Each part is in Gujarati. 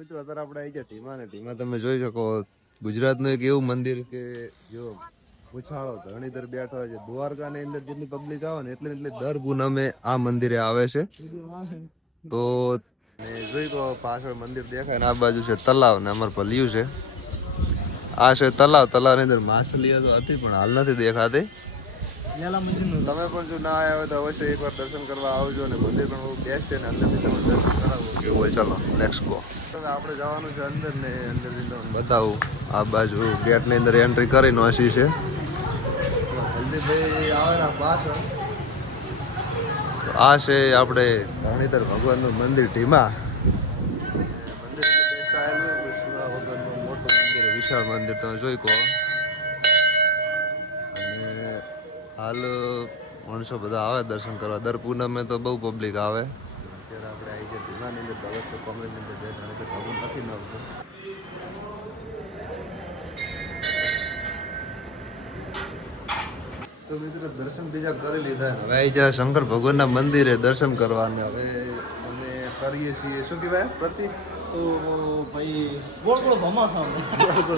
મિત્રો અત્યારે આપણે આવી ગયા ઢીમા ને ઢીમા તમે જોઈ શકો ગુજરાતનું એક એવું મંદિર કે જો ઉછાળો ધરણીધર બેઠો હોય છે. દ્વારકાની અંદર જેટલી પબ્લિક આવે ને એટલે દર પૂનમે આ મંદિરે આવે છે. તો જોઈ તો પાછળ મંદિર દેખાય ને આ બાજુ છે તલાવ ને અમાર ભલિયું છે. આ છે તલાવ. તલાવની અંદર માછલીઓ તો હતી પણ હાલ નથી દેખાતી. તમે પણ જો ના આવ્યા હોય તો અવશ્ય એકવાર દર્શન કરવા આવજો ને મંદિર પણ બહુ બેસ્ટ છે ને અંદરથી તમે દર્શન કરાવો કેવું હોય. ચાલો લેટ્સ ગો. હવે આપણે જવાનું છે અંદર ને અંદરથી તમને બતાવું. આ બાજુ ગેટની અંદર એન્ટ્રી કરી નોસી છે. જલ્દીભાઈ આવે ને પાછળ આ છે આપણે ધરણીધર ભગવાનનું મંદિર ઢીમા. મંદિર વગરનું મોટું મંદિર, વિશાળ મંદિર તમે જોઈ કહો. અને હાલ માણસો બધા આવે દર્શન કરવા. દર પૂનમે તો બહુ પબ્લિક આવે. અત્યારે આપણે આવી ગયા ઢીમાની અંદર દરરોજ કોમેન્ટની અંદર બે ધરણીધર ભગવાન નથી નડતું. તો મિત્રો દર્શન બીજા કરી લીધા. હવે આવી જાય શંકર ભગવાનના મંદિરે દર્શન કરવાને. હવે અમે કરીએ છીએ શું કહેવાય પ્રતિક તો ભાઈ ગોળ ગોળ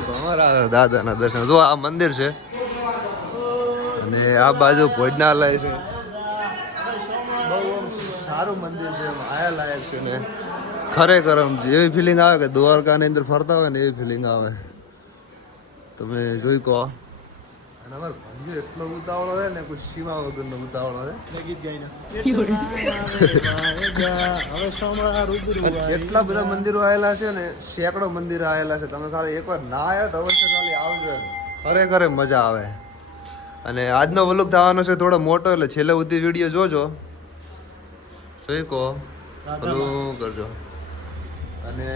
ભમારા દાદાના દર્શન. જો આ મંદિર છે અને આ બાજુ ભોજનાલય છે. બહુ આમ સારું મંદિર છે, આયા લાયક છે ને ખરેખર આમ એવી ફિલિંગ આવે કે દ્વારકાની અંદર ફરતા હોય ને એવી ફિલિંગ આવે. તમે જોઈ કહો. અને અમારે ભંગ્યો એટલો ઉતાવળો રહે ને કોઈ સીમા વગરનો ઉતાવળો રહે. ગીત ગાઈને એટલા બધા મંદિરો આવેલા છે ને, સેંકડો મંદિરો આવેલા છે. તમે ખાલી એકવાર ના આવ્યા તો અવશ્ય ખાલી આવજો. ખરેખર મજા આવે. અને આજનો વ્લોગ થવાનો છે થોડો મોટો, એટલે છેલ્લે સુધી વિડીયો જોજો. જોઈ કહો ભલું કરજો. અને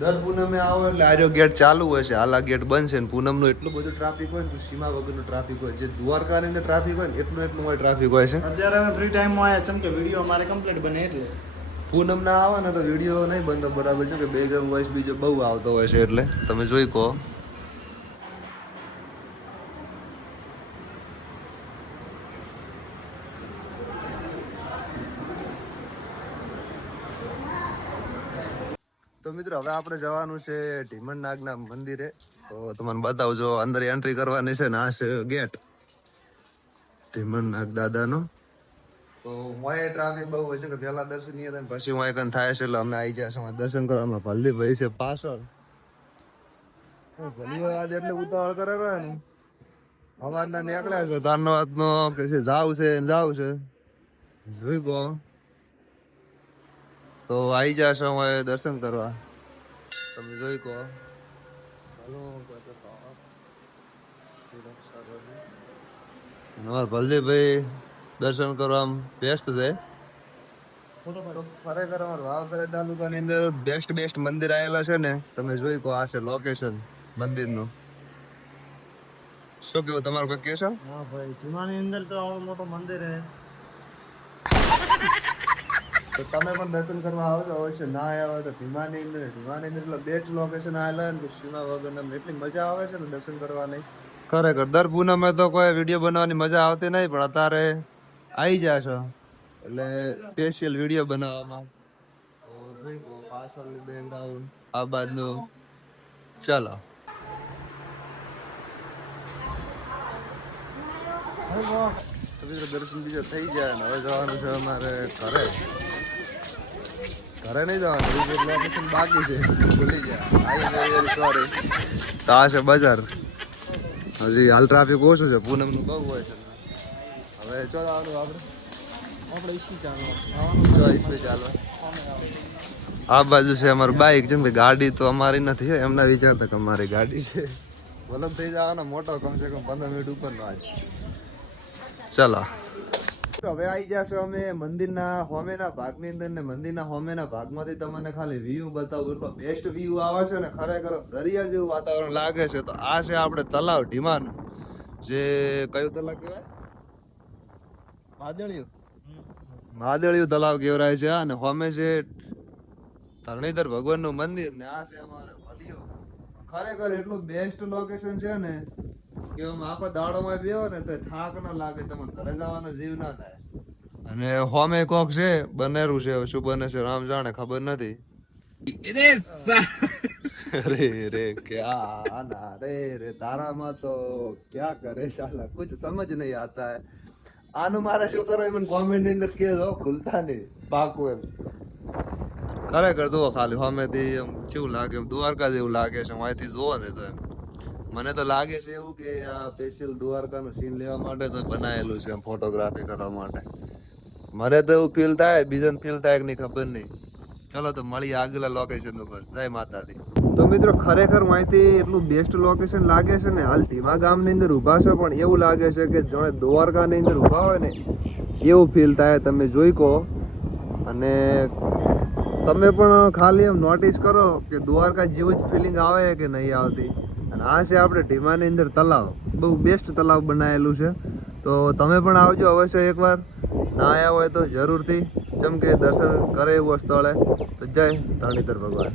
દર પૂનમે આવો એટલે આર્યો ગેટ ચાલુ હોય છે, હાલ આ ગેટ બંધ છે. પૂનમનું એટલું બધું ટ્રાફિક હોય ને, સીમા વગરનું ટ્રાફિક હોય. જે દ્વારકાની અંદર ટ્રાફિક હોય ને એટલું હોય ટ્રાફિક હોય છે. અત્યારે અમે ફ્રી ટાઈમમાં આવ્યા છે કે વિડીયો અમારે કમ્પ્લીટ બને એટલે પૂનમ ના આવે ને તો વિડીયો નહીં બનતો બરાબર છે કે બેકગ્રાઉન્ડ વોઇસ બીજો બહુ આવતો હોય છે. એટલે તમે જોઈ કહો. તો મિત્રો હવે આપણે જવાનું છે ઢીમણ નાગના મંદિરે. તો તમને બતાવજો. અંદર એન્ટ્રી કરવાની છે ને આ છે ગેટ ઢીમણ નાગ દાદાનો. તો મોય ટ્રાફિક બહુ હોય છે કે પહેલા દર્શન નહીં થાય પછી મોય કન થાય છે. એટલે અમે આવી જાય દર્શન કરવામાં. ભલદીભાઈ છે પાછળ. ભલી આજે એટલે ઉતાવળ કરે રહ્યો ને અવાજના નીકળ્યા છે તારનો વાતનો કે છે જાવ છે જોઈ ગો. તો આવી જશે હું દર્શન કરવા. તમે જોઈ કહો. ભલદીભાઈ દર્શન કરવા બેસ્ટ છે. ખરેખર અમારા વાવથરા તાલુકાની અંદર બેસ્ટ મંદિર આવેલા છે ને. તમે જોઈ કહો. આ છે લોકેશન મંદિરનું. શું કેવું તમારું કોઈ કહેશો? હા ભાઈ, ઢીમાની અંદર તો આવડું મોટું મંદિર છે. તો તમે પણ દર્શન કરવા આવો તો અવશ્ય ના આવ્યા હોય તો ઢીમાની અંદર એટલે બેસ્ટ લોકેશન આવેલા ને સીમા વગરના એટલી મજા આવે છે ને દર્શન કરવાની. ખરેખર દર પૂનમે તો કોઈ વિડીયો બનાવવાની મજા આવતી નહીં, પણ અત્યારે આવી જશો એટલે સ્પેશિયલ વિડીયો બનાવવામાં. પાછળનું બેકગ્રાઉન્ડ આ બાજુનું. ચાલો દર્શન બીજો થઈ જાય ને હવે જવાનું છે અમારે ઘરે નહીં જવાનું. બાકી છે ભૂલી ગયા. સોરી. તો આ છે બજાર. હજી હાલ ટ્રાફિક ઓછું છે, પૂનમનું બહુ હોય છે. હવે ચાલો આપણે ચાલો. આ બાજુ છે અમારું બાઈક. જેમ કે ગાડી તો અમારી નથી, એમના વિચારતા કે અમારી ગાડી છે. વલમ થઈ જવાનો મોટો, કમસે કમ 15 મિનિટ ઉપરનો આજ. ચાલો હવે આવી જશો અમે મંદિરના હોમેના ભાગની અંદર ને મંદિરના હોમેના ભાગમાંથી તમને ખાલી વ્યૂ બતાવું. એટલો બેસ્ટ વ્યૂ આવે છે ને ખરેખર દરિયા જેવું વાતાવરણ લાગે છે. તો આ છે આપણે તલાવ ઢીમાનું. જે કયું તલાવ કહેવાય? માદળિયું તલાવ કહેવાય છે. અને હોમે છે ધરણીધર ભગવાનનું મંદિર ને આ છે અમારે ભલિયો. ખરેખર એટલું બેસ્ટ લોકેશન છે ને કે આખો દાડોમાં બેહો ને તો થાક ના લાગે, તમને ઘરે જવાનો જીવ ના થાય. અને હોમે કોક છે બનેરું છે, શું બને છે રામ જાણે, ખબર નથી. अरे रे क्या आना रे रे તારામાં તો क्या કરે સાલા कुछ समझ नहीं आता है આનું મારે શું કરો મને કોમેન્ટ ની અંદર કહેજો ભૂલતા નહીં પાકું એમ ખરેખર જુઓ ખાલી સામેથી એમ કેવું લાગે એમ દ્વારકા જેવું લાગે છે અહીંથી જુઓ ને તો એમ મને તો લાગે છે એવું કે આ સ્પેશિયલ દ્વારકાનું સીન લેવા માટે તો બનાવેલું છે એમ ફોટોગ્રાફી કરવા માટે મને તો એવું ફીલ થાય બીજાને ફીલ થાય કે નહીં ખબર નહીં ચલો તો મળીએ આગલા લોકેશન ઉપર જય માતાજી તો મિત્રો ખરેખર અહીંથી એટલું બેસ્ટ લોકેશન લાગે છે ને હાલ ધીમા ગામની અંદર ઊભા છે પણ એવું લાગે છે કે જાણે દ્વારકાની અંદર ઊભા હોય ને એવું ફીલ થાય તમે જોઈ કહો અને તમે પણ ખાલી એમ નોટિસ કરો કે દ્વારકા જેવું જ ફિલિંગ આવે કે નહીં આવતી અને આ છે આપણે ઢીમાની અંદર તલાવ બહુ બેસ્ટ તલાવ બનાવેલું છે તો તમે પણ આવજો અવશ્ય એકવાર ના આવ્યા હોય તો જરૂરથી જેમ કે દર્શન કરે એવું સ્થળે તો જય ધરણીધર ભગવાન